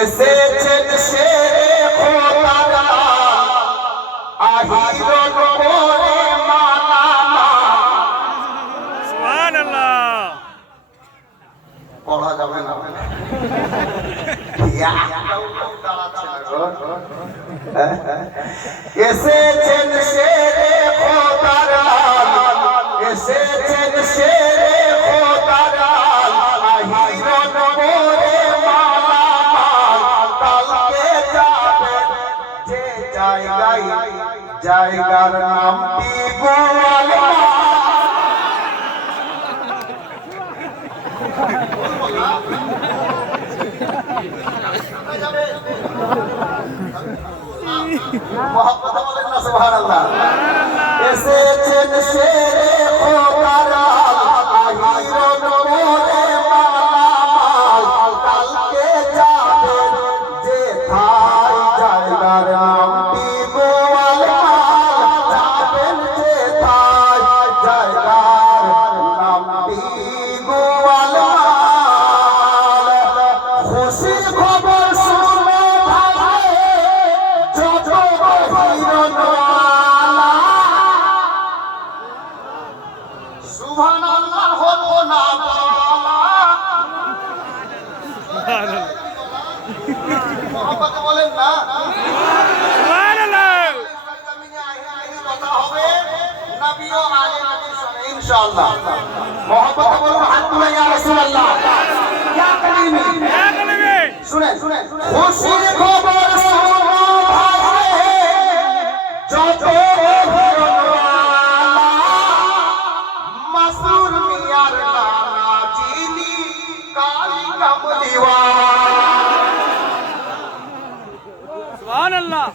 এসেছেন শেরে খোদারা আহিরন করে মানানা। সুবহানাল্লাহ। পড়া যাবে না এসেছেন শেরে খোদারা এসেছেন শেরে খোদারা আহিরন করে মানানা। কালকে যাবেন যে জায়গায় জায়গার নামটি গোয়ালমা। মোহাম্মদ বলেন না সুবহানাল্লাহ। এসেছেন শেরে খোদারা আহিরন করে মালামাল। কালকে যাবেন যে ঠাই জায়গার নামটি গোয়ালমাল। যাবেন যে ঠাই জায়গার নামটি গোয়ালমাল। খুশির খবর শুনে ভাই যত হিরণওয়ালা। সুবহানাল্লাহ হলো না বলা। মোহাম্মদ বলেন না সুবহানাল্লাহ। কথা হবে নবী ও আলে নবীর সঙ্গে ইনশাআল্লাহ। মোহাম্মদ বলুন হাত তুলে ইয়া রাসূলুল্লাহ ইয়া কালিমি। ইয়া কালিমি। শুনেন খুশির খবর শোনো ভাই যত হিরণওয়ালা। মাসুর মিয়ার নানা যিনি কালী কামলিওয়ালা। সুবহানাল্লাহ।